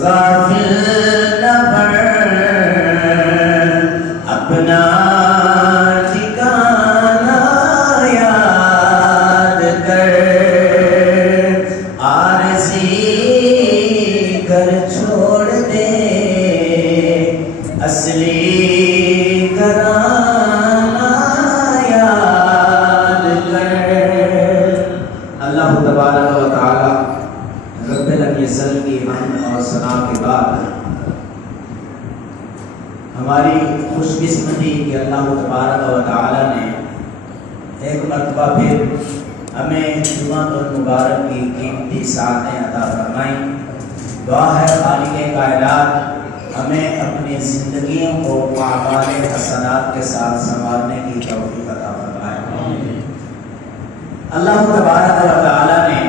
غافل نہ پڑ اپنا ٹھکانہ یاد کر، عارضی گھر چھوڑ دے اصلی گھرانہ یاد کر۔ اللہ تبارک و تعالی رب العزت کی حمد اور ثنا کے بعد ہماری خوش قسمتی کہ اللہ تبارک و تعالی نے ایک مرتبہ پھر ہمیں جمعہ المبارک کی قیمتی ساعتیں عطا فرمائیں۔ دعا ہے خالق کائنات ہمیں اپنی زندگیوں کو اعمال حسنات کے ساتھ سنوارنے کی توفیق عطا فرمائے۔ اللہ تبارک و تعالی نے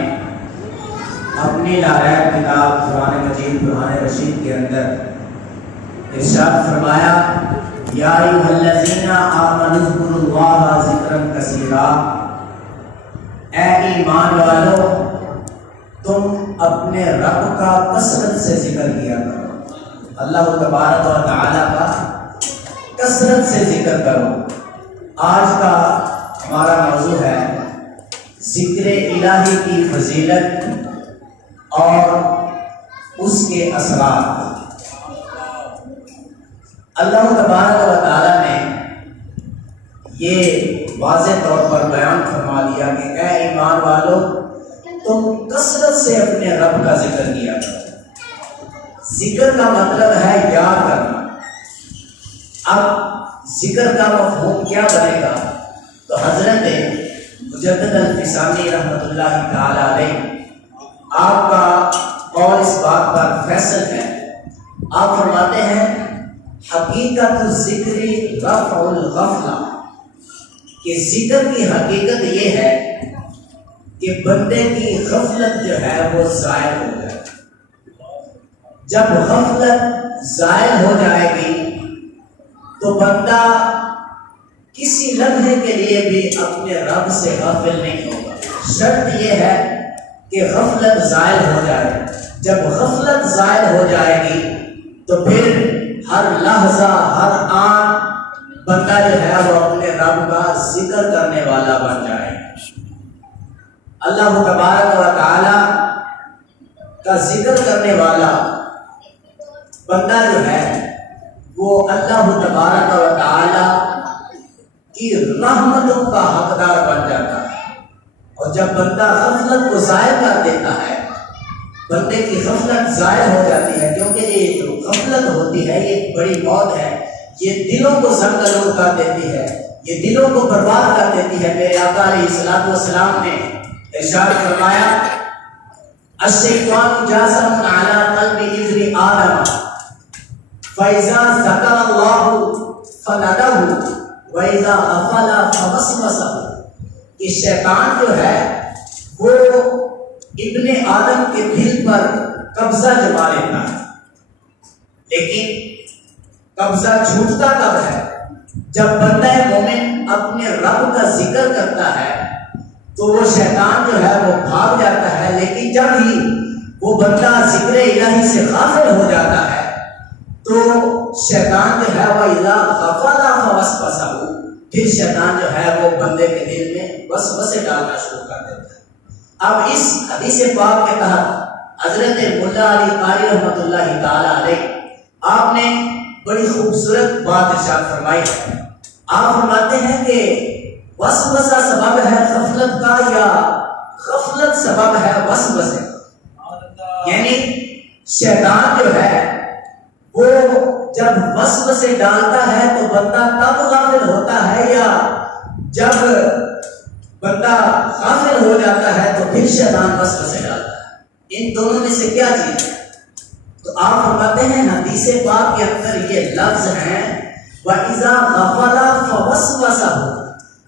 اپنی نایاب کتاب قرآن مجید برہان رشید کے اندر ارشاد فرمایا، یا ایھا الذین آمنوا اذکروا اللہ ذکرا کثیرا، اے ایمان والو تم اپنے رب کا کثرت سے ذکر کیا کرو، اللہ تبارک و تعالی کا کثرت سے ذکر کرو۔ آج کا ہمارا موضوع ہے ذکر الہی کی فضیلت اور اس کے اثرات۔ اللہ تبارک و تعالی نے یہ واضح طور پر بیان فرما دیا کہ اے ایمان والو تم کثرت سے اپنے رب کا ذکر کیا کرو۔ ذکر کا مطلب ہے یاد کرنا۔ اب ذکر کا مفہوم کیا بنے گا؟ تو حضرت مجدد الفسانی رحمۃ اللہ تعالی علیہ آپ کا قول اس بات پر فیصل ہے۔ آپ فرماتے ہیں حقیقت الذکر رفع الغفلہ، کہ ذکر کی حقیقت یہ ہے کہ بندے کی غفلت جو ہے وہ زائل ہو جائے۔ جب غفلت زائل ہو جائے گی تو بندہ کسی لمحے کے لیے بھی اپنے رب سے غافل نہیں ہوگا۔ شرط یہ ہے کہ غفلت زائل ہو جائے۔ جب غفلت زائل ہو جائے گی تو پھر ہر لحظہ ہر آن بندہ جو ہے وہ اپنے رب کا ذکر کرنے والا بن جائے۔ اللہ تبارک و تعالی کا ذکر کرنے والا بندہ جو ہے وہ اللہ تبارک و تعالی کی رحمتوں کا حقدار بن جاتا ہے۔ اور جب بندہ غفلت کو ضائع کر دیتا ہے، بندے کی غفلت ضائع ہو جاتی ہے، کیونکہ یہ جو غفلت ہوتی ہے یہ بڑی موت ہے، یہ دلوں کو زنگلور کر دیتی ہے، یہ دلوں کو برباد کر دیتی ہے۔ میرے آقا علیہ الصلوۃ والسلام نے ارشاد فرمایا، الشیطان جاثم علی قلب ابن آدم فاذا ذکر اللہ فندہ واذا غفل فوسوس، کہ شیطان جو ہے وہ ابن آدم کے دل پر قبضہ جما لیتا ہے، لیکن قبضہ چھوٹتا کب ہے؟ جب بندہ مومن اپنے رب کا ذکر کرتا ہے تو وہ شیطان جو ہے وہ بھاگ جاتا ہے، لیکن جب ہی وہ بندہ ذکر الہی سے غافل ہو جاتا ہے تو شیطان جو ہے وہ اذا غفل فوسوس، پھر شیطان جو ہے وہ بندے کے دل میں وسوسے ڈالنا شروع کر دیتا ہے۔ اب اس حدیث پاک کے تحت حضرت ملا علی قاری رحمۃ اللہ تعالی علیہ آپ نے بڑی خوبصورت بات ارشاد فرمائی ہے۔ آپ فرماتے ہیں کہ وسوسہ سبب ہے غفلت کا یا غفلت سبب ہے وسوسے کا؟ یعنی شیطان جو ہے وہ جب وسوسے ڈالتا ہے تو بندہ تب غافل ہوتا ہے، یا جب بندہ غافل ہو جاتا ہے تو پھر شیطان وسوسے ڈالتا ہے؟ ان دونوں میں سے کیا چیز ہے؟ تو آپ فرماتے ہیں حدیث پاک کے اندر یہ لفظ ہیں وَإِذَا غَفَلَ فَوَسْوَسَهُ،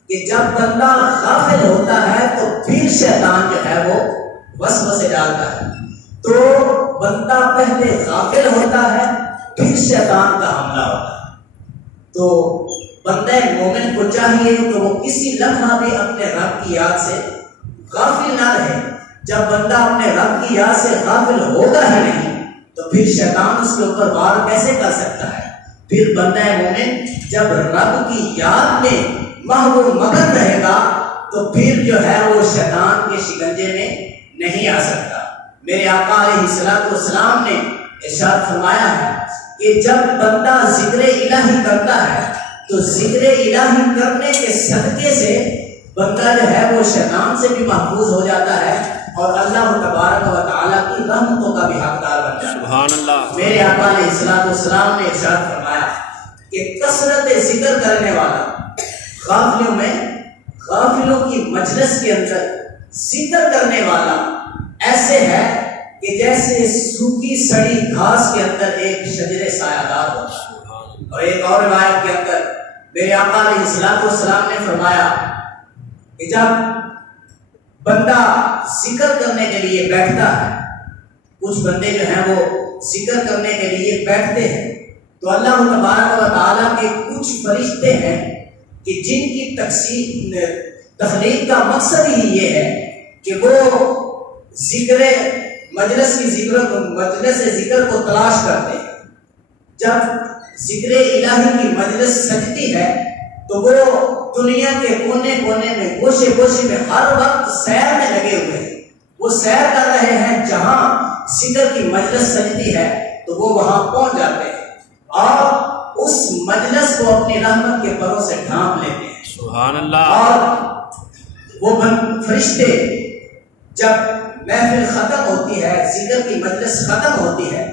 کہ جب بندہ غافل ہوتا ہے تو پھر شیطان جو ہے وہ وسوسے ڈالتا ہے۔ تو بندہ پہلے غافل ہوتا ہے پھر شیطان کا حملہ ہوتا ہے۔ تو بندہ مومن کو چاہیے کہ وہ کسی لمحہ بھی اپنے رب کی یاد سے غافل نہ رہے۔ جب بندہ اپنے رب کی یاد سے غافل ہوگا ہی نہیں پھر شیطان اس کے اوپر وار کیسے کر سکتا ہے؟ پھر بندہ مومن جب رب کی یاد میں محو مگن رہے گا تو پھر جو ہے وہ شیطان کے شکنجے میں نہیں آ سکتا۔ میرے آقا علیہ الصلوۃ والسلام نے ارشاد فرمایا ہے کہ جب بندہ ذکر الہی کرتا ہے تو ذکر الہی کرنے کے صدقے سے بندہ جو ہے وہ شیطان سے بھی محفوظ ہو جاتا ہے اور اللہ تبارک و تعالیٰ کی رحمتوں کا بھی حقدار بن جاتا ہے۔ سبحان اللہ۔ میرے آقا علیہ الصلوۃ والسلام نے ارشاد فرمایا کہ کثرت ذکر کرنے والا غافلوں کی مجلس کے اندر ذکر کرنے والا ایسے ہے کہ جیسے سوکھی سڑی گھاس کے اندر ایک شجر سایہ دار ہوتا ہے۔ اور ایک اور روایت کے اندر میرے آقا علیہ الصلوۃ والسلام نے فرمایا کہ جب بندہ ذکر کرنے کے لیے بیٹھتا ہے، کچھ بندے جو ہیں وہ ذکر کرنے کے لیے بیٹھتے ہیں تو اللہ تبارک و تعالیٰ کے کچھ فرشتے ہیں کہ جن کی تخلیق کا مقصد ہی یہ ہے کہ وہ مجلس ذکر کو تلاش کرتے ہیں۔ جب ذکر الہی کی مجلس سجتی ہے تو وہ دنیا کے کونے کونے میں گوشے گوشے میں ہر وقت سیر میں لگے ہوئے ہیں، وہ سیر کر رہے ہیں، جہاں ذکر کی مجلس سجتی ہے تو وہ وہاں پہنچ جاتے ہیں اور اس مجلس کو اپنی رحمت کے پروں سے ڈھانپ لیتے ہیں۔ سبحان اللہ۔ اور وہ فرشتے جب محفل ختم ہوتی ہے، ذکر کی مجلس ختم ہوتی ہے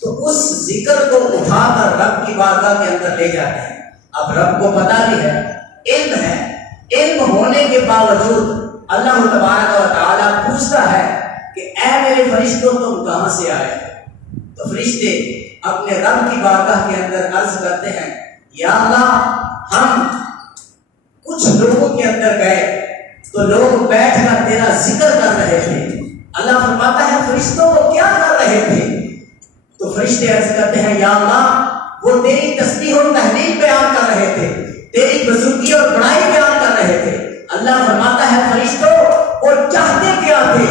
تو اس ذکر کو اٹھا کر رب کی بارگاہ کے اندر لے جاتے ہیں۔ اب رب کو پتہ بھی ہے، علم ہونے کے باوجود اللہ تبارک و تعالیٰ پوچھتا ہے کہ اے میرے فرشتوں تم کہاں سے آئے؟ تو فرشتے اپنے رب کی بارگاہ کے اندر عرض کرتے ہیں یا اللہ ہم کچھ لوگوں کے اندر گئے تو لوگ بیٹھ کر تیرا ذکر کر رہے تھے۔ اللہ فرماتا ہے فرشتوں وہ کیا کر رہے تھے؟ تو فرشتے عرض کرتے ہیں یا اللہ وہ تیری تسبیح اور تحلیل بیان کر رہے تھے، تیری بزرگی اور بڑائی بیان کر رہے تھے۔ اللہ فرماتا ہے فرشتوں وہ چاہتے کیا تھے؟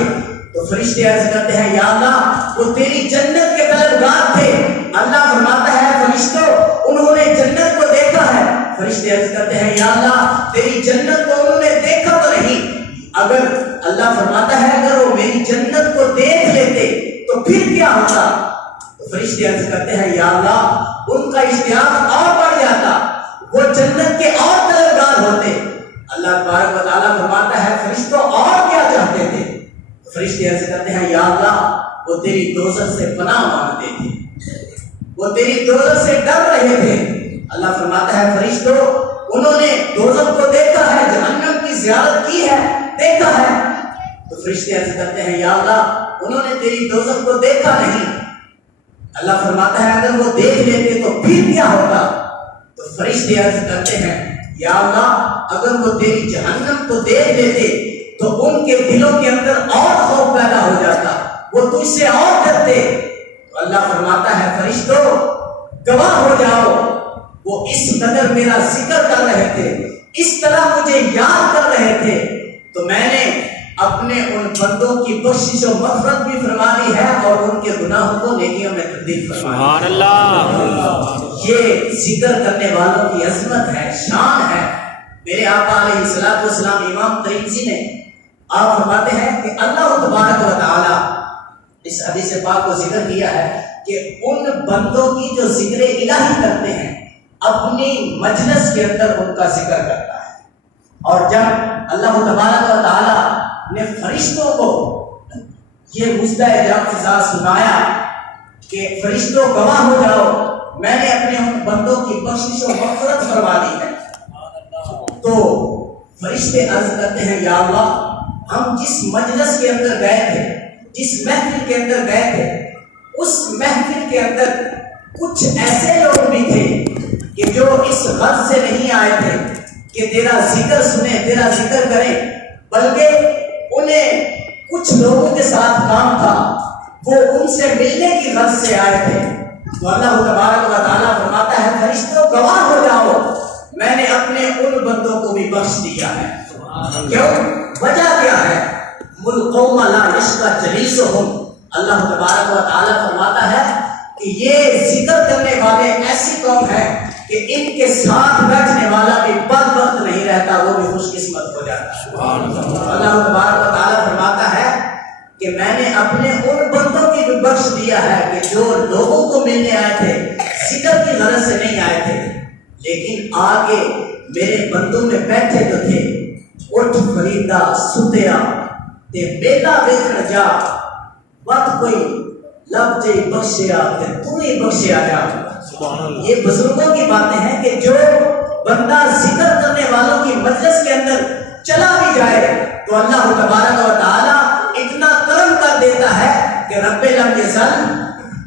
تو فرشتے عرض کرتے ہیں یا اللہ وہ تیری جنت کے طلبگار تھے۔ اللہ فرماتا ہے فرشتوں انہوں نے جنت کو دیکھا ہے۔ فرشتے عرض کرتے ہیں یا اللہ تیری جنت کو انہوں نے دیکھا تو نہیں، اگر اللہ فرماتا ہے اگر وہ میری جنت کو دیکھ لیتے تو پھر کیا ہوتا؟ تو فرشتے عرض کرتے ہیں یا اللہ ان کا اشتیاق اور بڑھ جاتا، وہ جنت کے اور طلبگار ہوتے۔ اللہ تبارک و تعالیٰ فرماتا ہے فرشتوں اور کیا چاہتے تھے؟ فرشتے عرض کرتے ہیں یا اللہ وہ تیری دوزخ سے پناہ مانگتے تھے، وہ تیری دوزخ سے ڈر رہے تھے۔ اللہ فرماتا ہے فرشتوں انہوں نے دوزخ کو دیکھا ہے، جہنم کی زیارت کی ہے، دیکھا ہے۔ تو فرشتے عرض کرتے ہیں یا اللہ انہوں نے تیری دوزخ کو دیکھا نہیں۔ اللہ فرماتا ہے اگر وہ دیکھ لیتے تو پھر کیا ہوتا؟ تو فرشتے عرض کرتے ہیں یا اللہ اگر وہ تیری جہنم کو دیکھ لیتے تو ان کے دلوں کے اندر اور خوف پیدا ہو جاتا، وہ تجھ سے اور ڈرتے۔ تو اللہ فرماتا ہے فرشتوں گواہ ہو جاؤ وہ اس قدر میرا ذکر کر رہے تھے، اس طرح مجھے یاد کر رہے تھے تو میں نے اپنے ان بندوں کی بخشش و مغفرت بھی فرما دی ہے اور ان کے گناہوں کو نیکیوں میں تبدیل فرما دی۔ سبحان اللہ۔ یہ ذکر کرنے والوں کی عظمت ہے، شان ہے۔ میرے آقا علیہ الصلوۃ والسلام امام ترمذی نے آپ فرماتے ہیں کہ اللہ تبارک و تعالیٰ اس حدیث پاک کو ذکر کیا ہے کہ ان بندوں کی جو ذکر الہی کرتے ہیں اپنی مجلس کے اندر ان کا ذکر کرتا ہے۔ اور جب اللہ تبارک و تعالیٰ نے فرشتوں کو یہ مستعجب فضا سنایا کہ فرشتوں گواہ ہو جاؤ میں نے اپنے ان بندوں کی بخشش و مغفرت فرما دی ہے، تو فرشتے عرض کرتے ہیں یا اللہ ہم جس مجلس کے اندر گئے تھے، جس محفل کے اندر گئے تھے، اس محفل کے اندر کچھ ایسے لوگ بھی تھے کہ جو اس غرض سے نہیں آئے تھے کہ تیرا ذکر سنیں، تیرا ذکر کریں، بلکہ انہیں کچھ لوگوں کے ساتھ کام تھا، وہ ان سے ملنے کی غرض سے آئے تھے۔ تو اللہ تبارک و تعالیٰ فرماتا ہے فرشتوں گواہ ہو جاؤ میں نے اپنے ان بندوں کو بھی بخش دیا ہے۔ کیوں؟ وجہ کیا ہے؟ القوم لا یشقى جلیسهم، اللہ تبارک و تعالیٰ فرماتا ہے کہ یہ ذکر کرنے والے ایسی قوم ہے کہ ان کے ساتھ بیٹھنے والا بھی بدبخت نہیں رہتا، وہ بھی خوش قسمت ہو جاتا ہے۔ اللہ تبارک و تعالیٰ فرماتا ہے کہ میں نے اپنے ان بندوں کی بھی بخش دیا ہے کہ جو لوگوں کو ملنے آئے تھے ذکر کی غرض سے نہیں آئے تھے، لیکن آگے میرے بندوں میں بیٹھے جو تھے، اٹھ فریدا ستیا تے میلا دیکھن جا، وقت کوئی لب جی بخشیا تے تو ہی بخشیا جا۔ یہ بزرگوں کی باتیں ہیں کہ جو بندہ ذکر کرنے والوں کی مجلس کے اندر چلا بھی جائے تو اللہ تبارک و تعالیٰ اتنا کرم کر دیتا ہے کہ رب لم یزل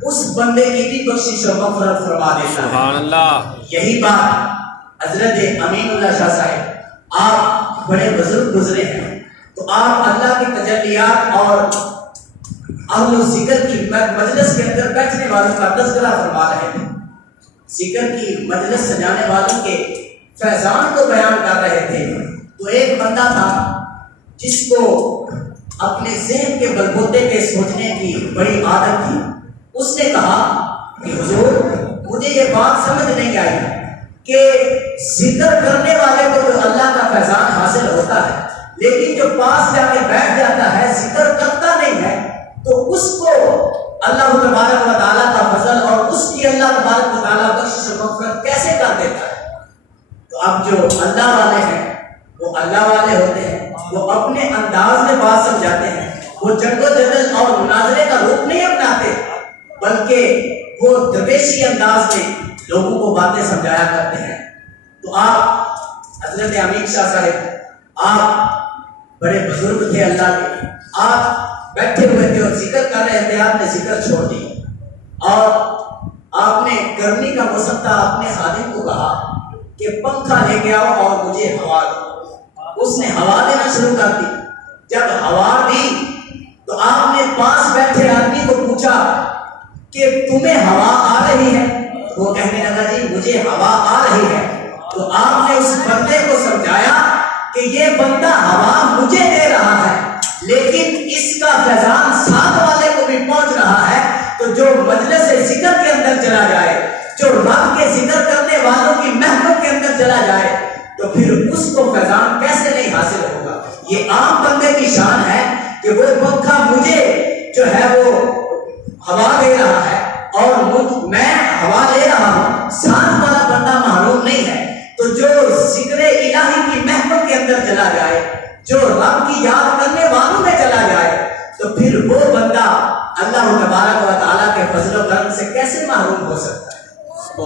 اس بندے کی بھی بخشش و مغفرت فرما دیتا ہے۔ سبحان اللہ۔ یہی بات حضرت امین اللہ شاہ صاحب، آپ بڑے بزرگ گزرے ہیں، تو آپ اللہ کی تجلیات اور اہل و ذکر کی مجلس کے اندر بیٹھنے والوں کا تذکرہ فرما رہے تھے، ذکر کی مجلس سجانے والوں کے فیضان کو بیان کر رہے تھے۔ تو ایک بندہ تھا جس کو اپنے ذہن کے بلبوتے پہ سوچنے کی بڑی عادت تھی۔ اس نے کہا کہ حضور مجھے یہ بات سمجھ نہیں آئی کہ ذکر کرنے والے کو تو اللہ کا فیضان حاصل ہوتا ہے، لیکن جو پاس جا کے بیٹھ جاتا ہے ذکر کرتا نہیں ہے تو اس کو اللہ تبارک و تعالیٰ کا فضل اور اس کی اللہ تبارک و تعالیٰ بخشش و مغفرت کیسے کر دیتا ہے؟ تو اب جو اللہ والے ہیں وہ اللہ والے ہوتے ہیں، وہ اپنے انداز میں بات سمجھاتے ہیں، وہ جنگ و جدل اور مناظرے کا روپ نہیں اپناتے، بلکہ وہ درویشی انداز میں لوگوں کو باتیں سمجھایا کرتے ہیں۔ تو آپ حضرت امین شاہ صاحب، آپ بڑے بزرگ تھے اللہ کے، آپ بیٹھے ہوئے تھے اور ذکر کر رہے تھے، آپ نے ذکر چھوڑ دی اور آپ نے گرمی کا موسم تھا، اپنے خادم کو کہا کہ پنکھا لے کے آؤ اور مجھے ہوا دو۔ اس نے ہوا دینا شروع کر دی۔ جب ہوا دی تو آپ نے پاس بیٹھے آدمی کو پوچھا کہ تمہیں ہوا آ رہی ہے؟ وہ کہنے لگا جی مجھے ہوا آ رہی ہے۔ تو آپ نے اس بندے کو سمجھایا کہ یہ بندہ ہوا مجھے دے رہا ہے، لیکن اس کا فیضان ساتھ والے کو بھی پہنچ رہا ہے۔ تو جو مجلس ذکر کے اندر چلا جائے، جو رب کے ذکر کرنے والوں کی محفل کے اندر چلا جائے، تو پھر اس کو فیضان کیسے نہیں حاصل ہوگا؟ یہ عام بندے کی شان ہے کہ وہ پنکھا مجھے جو ہے وہ ہوا دے رہا ہے اور میں ہوا لے رہا ہوں، ساتھ والا بندہ محروم نہیں ہے۔ تو جو ذکر الہی کی محفل کے اندر چلا جائے، جو رب کی یاد کرنے والوں میں چلا جائے، تو پھر وہ بندہ اللہ تبارک و تعالیٰ کے فضل و کرم سے کیسے محروم ہو سکتا ہے؟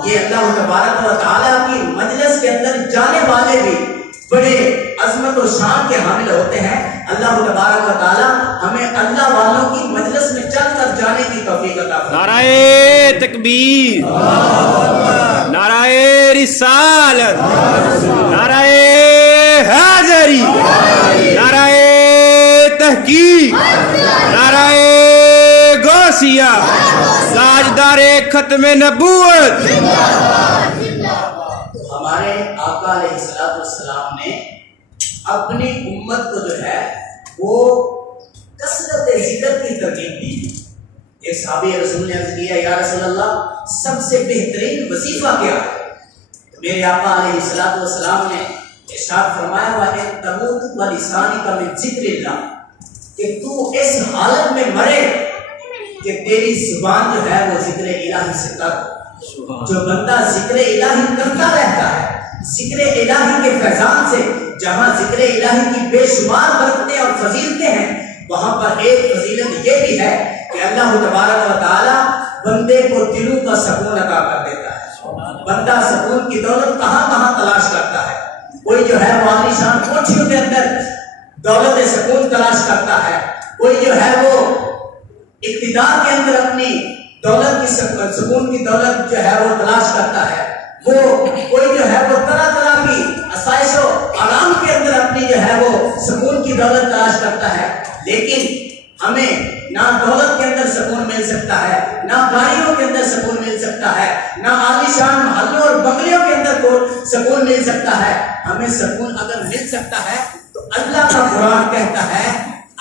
یہ اللہ تبارک و تعالیٰ کی مجلس کے اندر جانے والے بھی بڑے عظمت و شان کے حامل ہوتے ہیں۔ اللہ تبارک و تعالیٰ ہمیں اللہ والوں کی مجلس میں چل کر جانے کی توفیق عطا فرمائے۔ نعرہ تکبیر، نعرہ رسالت، نعرہ حیدری، نعرہ تحقیق، نعرہ غوثیہ، تاجدار ختم نبوت۔ ہمارے آقا علیہ السلام نے اپنی امت کو جو ہے وہ کثرت ذکر کی ترغیب دی۔ ایک صحابی رسول نے عرض کیا یا رسول اللہ سب سے بہترین وظیفہ کیا ہے؟ تو میرے آقا علیہ السلام نے ارشاد فرمایا وَإِن تَمُوتُ وَلِسَانِكَ مِن ذِكْرِ اللَّهِ، کہ تو اس حالت میں مرے کہ تیری زبان جو ہے وہ ذکر الہی سے کر۔ جو بندہ ذکر الہی کرتا رہتا ہے، ذکر الہی کے فیضان سے، جہاں ذکر الہی کی بے شمار برکتیں اور فضیلتیں ہیں، وہاں پر ایک فضیلت یہ بھی ہے کہ اللہ تبارک و تعالیٰ بندے کو دلوں کا سکون عطا کر دیتا ہے۔ بندہ سکون کی دولت کہاں کہاں تلاش کرتا ہے، کوئی جو ہے وہ عالی شان کوٹھیوں کے اندر دولت سکون تلاش کرتا ہے، کوئی جو ہے وہ اقتدار کے اندر اپنی دولت کی سکون کی دولت جو ہے وہ تلاش کرتا ہے، وہ کوئی جو ہے وہ طرح طرح کی آسائش و آرام کے اندر اپنی جو ہے وہ سکون کی دولت تلاش کرتا ہے۔ لیکن ہمیں نہ دولت کے اندر سکون مل سکتا ہے، نہ گاڑیوں کے اندر سکون مل سکتا ہے، نہ عالی شان محلوں اور بنگلیوں کے اندر سکون مل سکتا ہے۔ ہمیں سکون اگر مل سکتا ہے تو اللہ کا قرآن کہتا ہے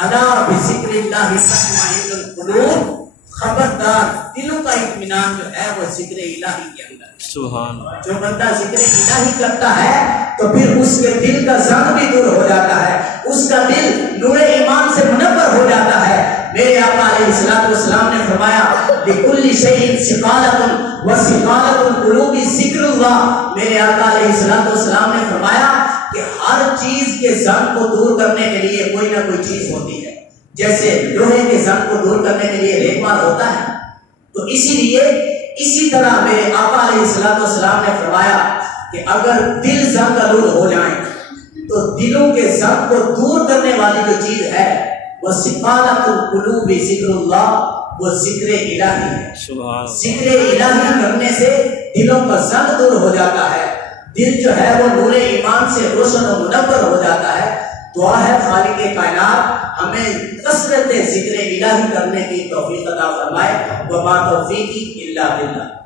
الا بذکر اللہ تطمئن القلوب، خبردار دلوں کا کا اطمینان جو ہے وہ ذکر الہی کے اندر ہے۔ سبحان اللہ۔ جو بندہ ذکر الہی کرتا ہے تو پھر اس کے دل کا زنگ بھی دور ہو جاتا ہے، اس کا دل نور ایمان سے منور ہو جاتا ہے۔ میرے آقا علیہ الصلوۃ والسلام نے فرمایا لِكُلِّ شَيْءٍ ثِقَالَةٌ وَثِقَالَةُ الْقُلُوبِ ذِكْرُ اللَّهِ۔ میرے آقا علیہ الصلوۃ والسلام نے فرمایا کہ ہر چیز کے زنگ کو دور کرنے کے لیے کوئی نہ کوئی چیز ہوتی ہے۔ جیسے لوہے کے زنگ کو دور کرنے کے لیے ریگمال ہوتا ہے، تو اسی طرح میرے آقا علیہ الصلوۃ والسلام نے فرمایا کہ اگر دل زنگ آلود ہو جائیں تو دلوں کے زنگ کو دور کرنے والی جو چیز ہے وہ ثقالۃ القلوب ذکر اللہ، وہ ذکر الہی ہے۔ سبحان اللہ۔ ذکر الہی کرنے سے دلوں کا زنگ دور ہو جاتا ہے، دل جو ہے وہ نور ایمان سے روشن و منور ہو جاتا ہے۔ دعا ہے خالق کائنات ہمیں کثرت ذکر الہی کرنے کی توفیق عطا فرمائے۔ وما توفیقی الا باللہ۔